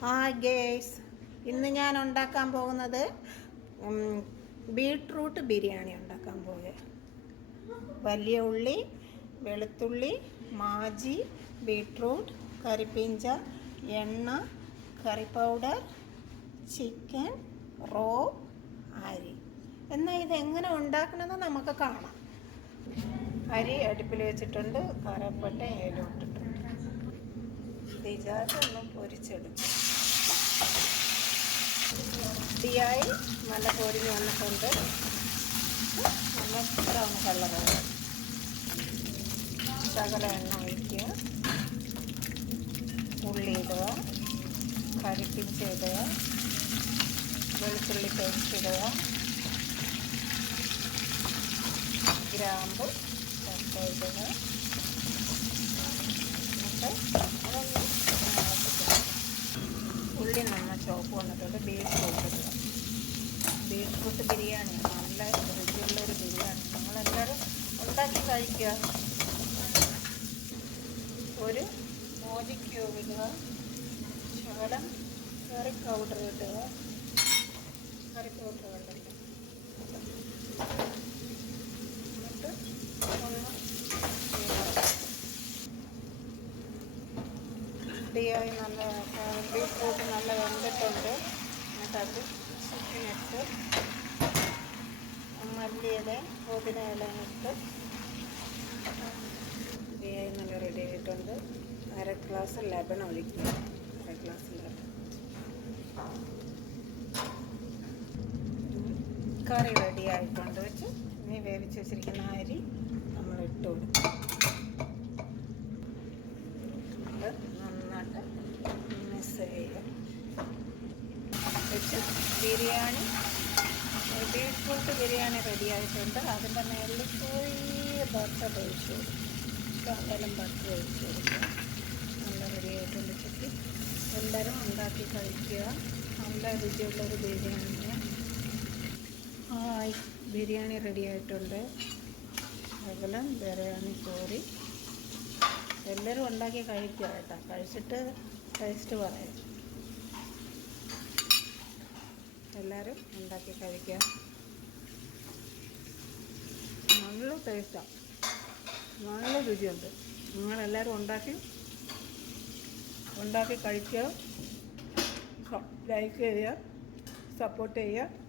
Hi guys, ഇന്ന് ഞാൻ ഉണ്ടാക്കാൻ പോകുന്നത് ബീട്രൂട്ട് ബിരിയാണി ഉണ്ടാക്കാൻ പോകുക. വലിയ ഉള്ളി, വെളുത്തുള്ളി, മാജി, ബീട്രൂട്ട്, കരിപ്പീഞ്ച, എണ്ണ, കറി പൗഡർ, ചിക്കൻ, റോ, അരി. എന്നാൽ ഇതെങ്ങനെ ഉണ്ടാക്കണമെന്ന് നമുക്ക് കാണാം. അരി അടുപ്പിൽ വെച്ചിട്ടുണ്ട്, കറുവപ്പട്ട ഏലോട്ടിട്ടുണ്ട്. ഒന്ന് പൊരിച്ചെടുക്കും. തീയായി നല്ല പൊരിഞ്ഞ് വന്നിട്ടുണ്ട്. നല്ല ബ്രൗൺ കളറാണ്. ശകല എണ്ണ ഒഴിക്കുക, ഉള്ളി ഇടുക, കരിപ്പിഞ്ച ഇടുക, വെളുത്തുള്ളി പേസ്റ്റ് ഇടുക, ഗ്രാമ്പ് പട്ട ഇടുക. എന്നിട്ട് ഉള്ളി നന്നായി ചോപ്പ് വന്നിട്ടുണ്ട്. ബീട്രൂട്ട് ഇടുക. ബീട്രൂട്ട് ബിരിയാണി നല്ല രുചിയുള്ളൊരു ബിരിയാണി. നമ്മളെല്ലാവരും ഉണ്ടാക്കി കഴിക്കുക. ഒരു മോജി ക്യൂബ് ഇടുക, ശകലം കറി പൗഡർ ഇടുക. കറി പൗഡർ വേണ്ടല്ലോ. എന്നിട്ട് ഒന്ന് റെഡിയായി. നല്ല ബീട്രൂട്ട് നല്ല വെന്തിട്ടുണ്ട്. എന്നിട്ടത് ചിക്കനിട്ട് മല്ലിയില പുതിന ഇല ഇട്ട് റെഡിയായി. നല്ല റെഡി ആയിട്ടുണ്ട്. അര ഗ്ലാസ് ലബൻ ഒഴിക്കുക. അര ഗ്ലാസ് ലബൻ. കറി റെഡി ആയിക്കൊണ്ട് വെച്ച് ഇനി വേവിച്ച് വെച്ചിരിക്കുന്ന അരി നമ്മൾ ഇട്ട് കൊടുക്കും. നന്നായിട്ട് മിക്സ് ചെയ്യുക. വെച്ച് ബിരിയാണി ബീട്രൂട്ട് ബിരിയാണി റെഡി ആയിട്ടുണ്ട്. അതിൻ്റെ മേളിൽ ചെറിയ ബട്ടർ ഒഴിച്ച് കൊടുക്കും. ശകലം ബട്ടർ ഒഴിച്ച് കൊടുക്കുക. നല്ല റെഡി ആയിട്ടുണ്ട്. ചുറ്റി എല്ലാവരും ഉണ്ടാക്കി കഴിക്കുക. നല്ല രുചിയുള്ളൊരു ബിരിയാണിയാണ്. ബിരിയാണി റെഡി ആയിട്ടുണ്ട്. ശകലം ബിരിയാണി കോരി എല്ലാവരും ഉണ്ടാക്കി കഴിക്കുക കേട്ടോ. കഴിച്ചിട്ട് ടേസ്റ്റ് പറയാം. എല്ലാവരും ഉണ്ടാക്കി കഴിക്കുക. നല്ല ടേസ്റ്റാണ്, നല്ല രുചിയുണ്ട്. നിങ്ങളെല്ലാവരും ഉണ്ടാക്കി കഴിക്കുക. ലൈക്ക് ചെയ്യുക, സപ്പോർട്ട് ചെയ്യുക.